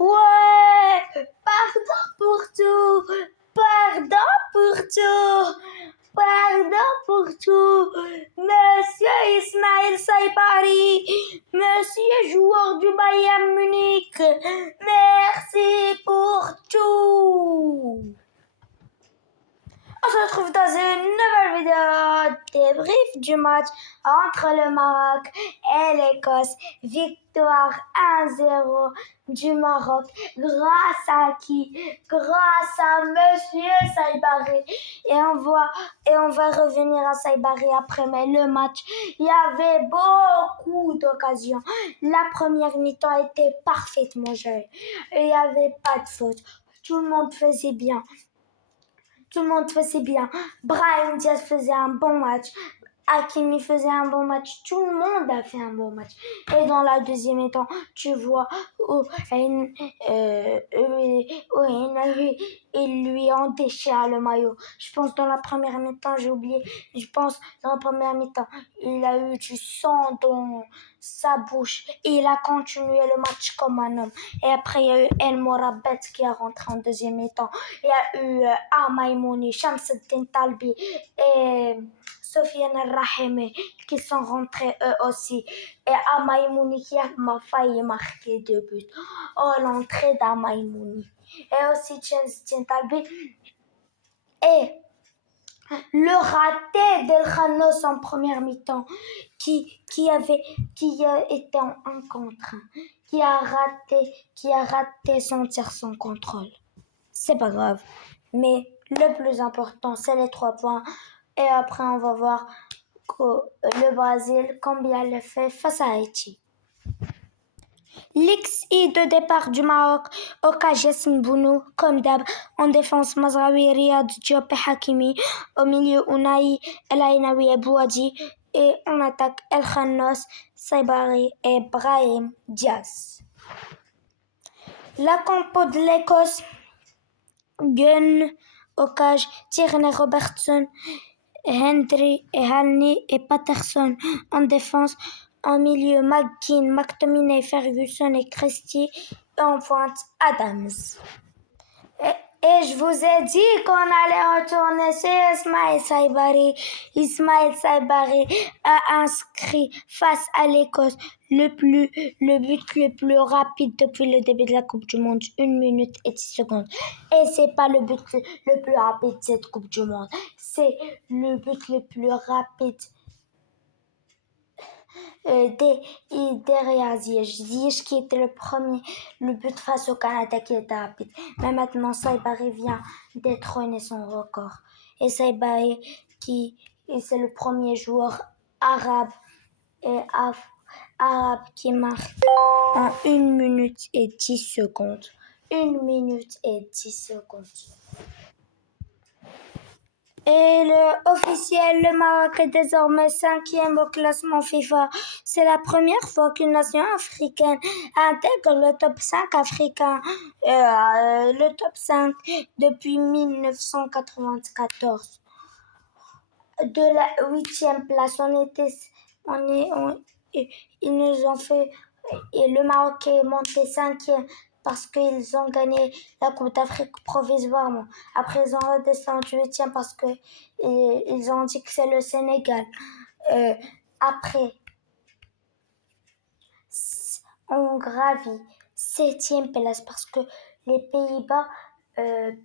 Ouais, pardon pour tout, pardon pour tout, pardon pour tout. Monsieur Ismaël Saibari, monsieur joueur du Bayern Munich, merci pour tout. On se retrouve dans une nouvelle vidéo débrief du match entre le Maroc et l'Écosse. Victoire 1-0 du Maroc. Grâce à qui? Grâce à Monsieur Saibari. Et on va revenir à Saibari après, mais le match, il y avait beaucoup d'occasions. La première mi-temps était parfaitement gérée. Il n'y avait pas de faute. Tout le monde faisait bien. Tout le monde faisait bien. Brahim Diaz faisait un bon match. Hakimi faisait un bon match. Tout le monde a fait un bon match. Et dans la deuxième mi-temps, tu vois où il lui en déchire le maillot. Je pense dans la première mi-temps, j'ai oublié. Je pense dans la première mi-temps, il a eu du sang dans sa bouche. Et il a continué le match comme un homme. Et après, il y a eu El Morabet qui est rentré en deuxième mi-temps. Il y a eu Amaimouni, Shamsuddin Talbi et Sofiane Rahimi qui sont rentrés eux aussi. Et Amaimouni qui a failli marquer 2 buts. Oh, l'entrée d'Amaimouni. Et aussi Shamsuddin Talbi. Et le raté d'El Khanos en première mi-temps qui était en 1 contre 1, qui a raté son tir sans contrôle. C'est pas grave, mais le plus important c'est les 3 points. Et après on va voir que le Brésil combien il fait face à Haïti. L'XI de départ du Maroc, Okaj Yassine Bounou, comme d'hab. En défense, Mazraoui, Riyad Diop et Hakimi. Au milieu, Unai, El Ainaoui et Bouadi. Et en attaque, El Khanos, Saibari et Brahim Diaz. La compo de l'Écosse, Gunn, Okaj, Tierney Robertson, Hendry et Halney et Patterson. En défense, en milieu, McKean, McTominay, Ferguson et Christie. Et en pointe, Adams. Et je vous ai dit qu'on allait retourner chez Ismaël Saibari. Ismaël Saibari a inscrit face à l'Écosse le but le plus rapide depuis le début de la Coupe du Monde, 1 minute et 10 secondes. Et c'est pas le but le plus rapide de cette Coupe du Monde, c'est le but le plus rapide derrière Ziyech qui était le but face au Canada qui était rapide. Mais maintenant, Saibari vient détrôner son record. Et Saibari, c'est le premier joueur arabe qui marque en 1 minute et 10 secondes. 1 minute et 10 secondes. Et le Maroc est désormais 5e au classement FIFA. C'est la première fois qu'une nation africaine intègre le top 5 africain, le top 5 depuis 1994. De la 8e place, ils nous ont fait, et le Maroc est monté 5e. Parce qu'ils ont gagné la Coupe d'Afrique provisoirement. Après, ils ont redescendu 8e parce qu'ils ont dit que c'est le Sénégal. Après, on gravit 7e place parce que les Pays-Bas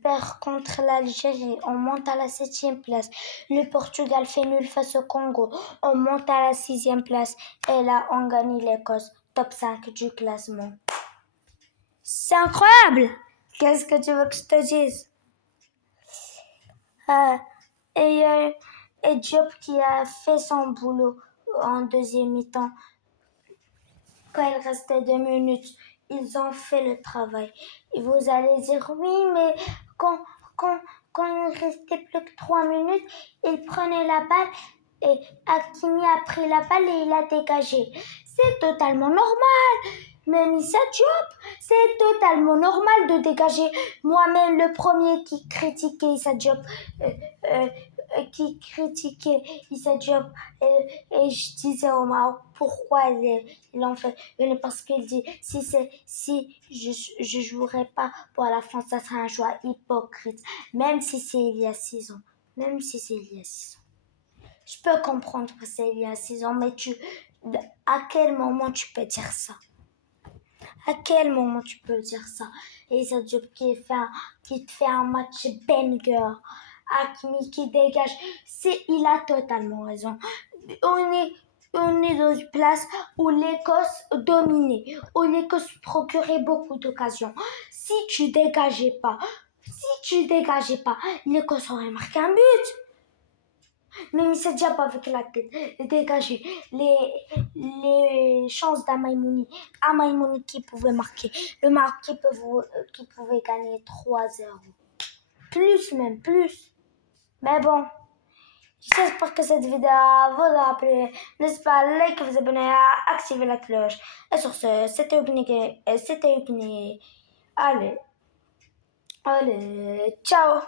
perdent contre l'Algérie. On monte à la 7e place. Le Portugal fait nul face au Congo. On monte à la 6e place. Et là, on gagne l'Écosse. Top 5 du classement. C'est incroyable! Qu'est-ce que tu veux que je te dise? Et Diop qui a fait son boulot en deuxième mi-temps. Quand il restait 2 minutes, ils ont fait le travail. Et vous allez dire, oui, mais quand il restait plus que 3 minutes, il prenait la balle et Hakimi a pris la balle et il a dégagé. C'est totalement normal! Même Issa Diop, c'est totalement normal de dégager. Moi-même, le premier qui critiquait Issa Diop qui critiquait Issa Diop et je disais au Maroc pourquoi il en fait une parce qu'il dit si je jouerais pas pour la France ça serait un choix hypocrite même si c'est il y a 6 ans même si c'est il y a 6 ans je peux comprendre que c'est il y a 6 ans mais à quel moment tu peux dire ça à quel moment tu peux dire ça et Issa Diop qui te fait un match banger Hakimi qui dégage, il a totalement raison. On est, on est dans une place où l'Écosse dominait, où l'Écosse procurait beaucoup d'occasions. Si tu dégageais pas, l'Écosse aurait marqué un but. Mais Issa Diop avec la tête dégagé les chances d'Amaïmouni. Amaïmouni qui pouvait marquer. Le Maroc qui pouvait gagner 3-0. Plus même, plus. Mais bon, j'espère que cette vidéo vous a plu. N'hésitez pas à liker, vous abonner, à activer la cloche. Et sur ce, c'était Upni. Allez, ciao